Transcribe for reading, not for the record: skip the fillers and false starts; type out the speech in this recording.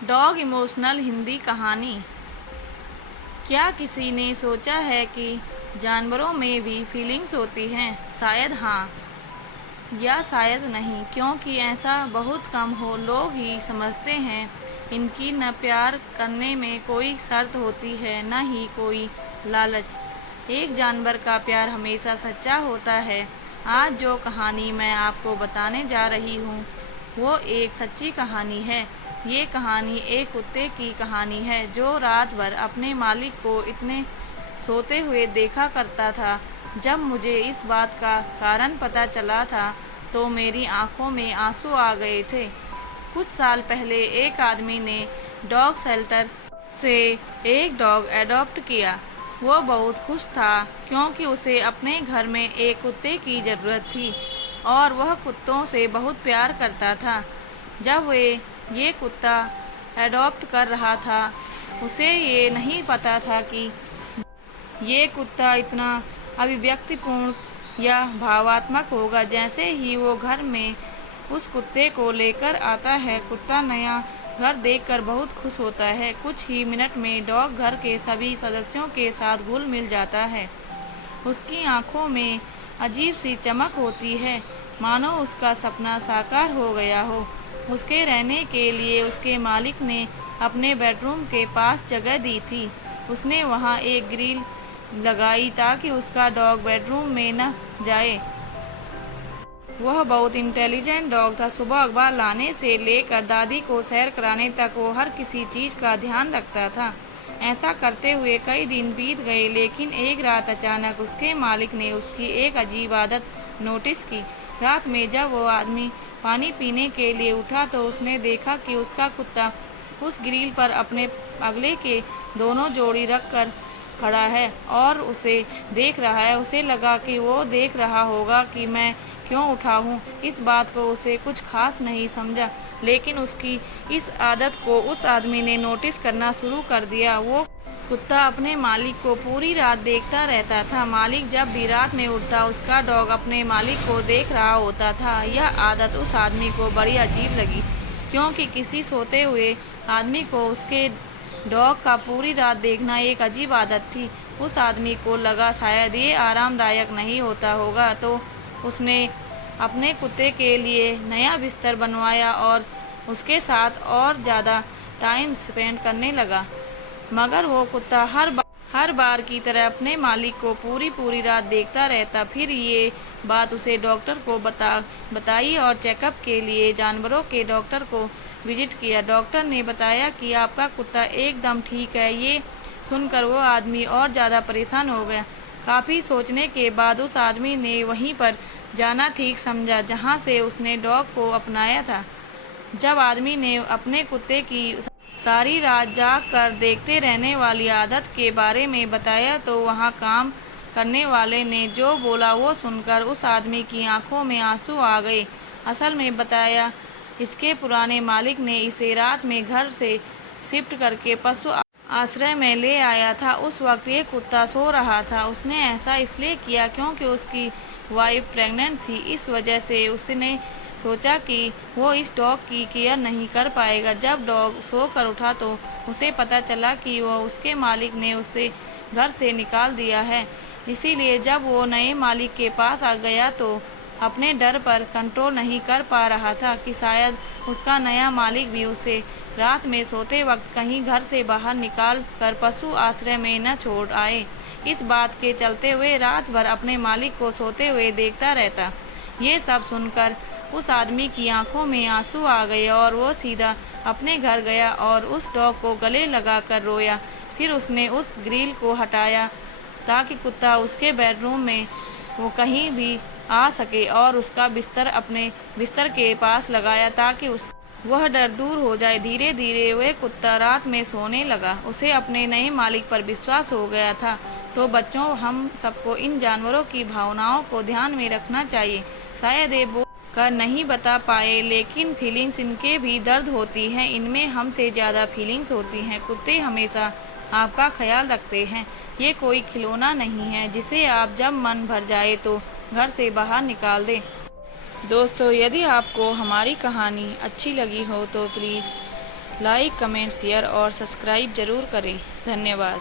Dog emotional Hindi कहानी। क्या किसी ने सोचा है कि जानवरों में भी फीलिंग्स होती हैं? शायद हाँ, या शायद नहीं, क्योंकि ऐसा बहुत कम हो लोग ही समझते हैं। इनकी न प्यार करने में कोई शर्त होती है, न ही कोई लालच। एक जानवर का प्यार हमेशा सच्चा होता है। आज जो कहानी मैं आपको बताने जा रही हूँ वो एक सच्ची कहानी है। ये कहानी एक कुत्ते की कहानी है जो रात भर अपने मालिक को इतने सोते हुए देखा करता था। जब मुझे इस बात का कारण पता चला था तो मेरी आंखों में आंसू आ गए थे। कुछ साल पहले एक आदमी ने डॉग शेल्टर से एक डॉग एडॉप्ट किया। वो बहुत खुश था क्योंकि उसे अपने घर में एक कुत्ते की ज़रूरत थी और वह कुत्तों से बहुत प्यार करता था। जब वे ये कुत्ता एडॉप्ट कर रहा था उसे ये नहीं पता था कि ये कुत्ता इतना अभिव्यक्तिपूर्ण या भावात्मक होगा। जैसे ही वो घर में उस कुत्ते को लेकर आता है, कुत्ता नया घर देखकर बहुत खुश होता है। कुछ ही मिनट में डॉग घर के सभी सदस्यों के साथ घुल मिल जाता है। उसकी आंखों में अजीब सी चमक होती है, मानो उसका सपना साकार हो गया हो। उसके रहने के लिए उसके मालिक ने अपने बेडरूम के पास जगह दी थी। उसने वहाँ एक ग्रिल लगाई ताकि उसका डॉग बेडरूम में न जाए। वह बहुत इंटेलिजेंट डॉग था। सुबह अखबार लाने से लेकर दादी को सैर कराने तक वो हर किसी चीज़ का ध्यान रखता था। ऐसा करते हुए कई दिन बीत गए, लेकिन एक रात अचानक उसके मालिक ने उसकी एक अजीब आदत नोटिस की। रात में जब वो आदमी पानी पीने के लिए उठा तो उसने देखा कि उसका कुत्ता उस ग्रिल पर अपने अगले के दोनों जोड़ी रख कर खड़ा है और उसे देख रहा है। उसे लगा कि वो देख रहा होगा कि मैं क्यों उठा हूँ। इस बात को उसे कुछ खास नहीं समझा, लेकिन उसकी इस आदत को उस आदमी ने नोटिस करना शुरू कर दिया। वो कुत्ता अपने मालिक को पूरी रात देखता रहता था। मालिक जब भी रात में उठता उसका डॉग अपने मालिक को देख रहा होता था। यह आदत उस आदमी को बड़ी अजीब लगी, क्योंकि किसी सोते हुए आदमी को उसके डॉग का पूरी रात देखना एक अजीब आदत थी। उस आदमी को लगा शायद ये आरामदायक नहीं होता होगा, तो उसने अपने कुत्ते के लिए नया बिस्तर बनवाया और उसके साथ और ज़्यादा टाइम स्पेंड करने लगा। मगर वो कुत्ता हर बार की तरह अपने मालिक को पूरी रात देखता रहता। फिर ये बात उसे डॉक्टर को बताई और चेकअप के लिए जानवरों के डॉक्टर को विजिट किया। डॉक्टर ने बताया कि आपका कुत्ता एकदम ठीक है। ये सुनकर वो आदमी और ज़्यादा परेशान हो गया। काफ़ी सोचने के बाद उस आदमी ने वहीं पर जाना ठीक समझा जहाँ से उसने डॉग को अपनाया था। जब आदमी ने अपने कुत्ते की सारी रात जाग कर देखते रहने वाली आदत के बारे में बताया तो वहाँ काम करने वाले ने जो बोला वो सुनकर उस आदमी की आंखों में आंसू आ गए। असल में बताया इसके पुराने मालिक ने इसे रात में घर से शिफ्ट करके पशु आश्रय में ले आया था। उस वक्त ये कुत्ता सो रहा था। उसने ऐसा इसलिए किया क्योंकि उसकी वाइफ प्रेग्नेंट थी। इस वजह से उसने सोचा कि वो इस डॉग की केयर नहीं कर पाएगा। जब डॉग सोकर उठा तो उसे पता चला कि वो उसके मालिक ने उसे घर से निकाल दिया है। इसीलिए जब वो नए मालिक के पास आ गया तो अपने डर पर कंट्रोल नहीं कर पा रहा था कि शायद उसका नया मालिक भी उसे रात में सोते वक्त कहीं घर से बाहर निकाल कर पशु आश्रय में न छोड़ आए। इस बात के चलते हुए रात भर अपने मालिक को सोते हुए देखता रहता। ये सब सुनकर उस आदमी की आंखों में आंसू आ गए और वो सीधा अपने घर गया और उस डॉग को गले लगाकर रोया। फिर उसने उस ग्रिल को हटाया ताकि कुत्ता उसके बेडरूम में वो कहीं भी आ सके और उसका बिस्तर अपने बिस्तर के पास लगाया ताकि वह डर दूर हो जाए। धीरे धीरे वह कुत्ता रात में सोने लगा। उसे अपने नए मालिक पर विश्वास हो गया था। तो बच्चों, हम सबको इन जानवरों की भावनाओं को ध्यान में रखना चाहिए। शायद ये बोल कर नहीं बता पाए, लेकिन फीलिंग्स इनके भी दर्द होती हैं। इनमें हमसे ज़्यादा फीलिंग्स होती हैं। कुत्ते हमेशा आपका ख्याल रखते हैं। ये कोई खिलौना नहीं है जिसे आप जब मन भर जाए तो घर से बाहर निकाल दें। दोस्तों, यदि आपको हमारी कहानी अच्छी लगी हो तो प्लीज़ लाइक, कमेंट, शेयर और सब्सक्राइब ज़रूर करें। धन्यवाद।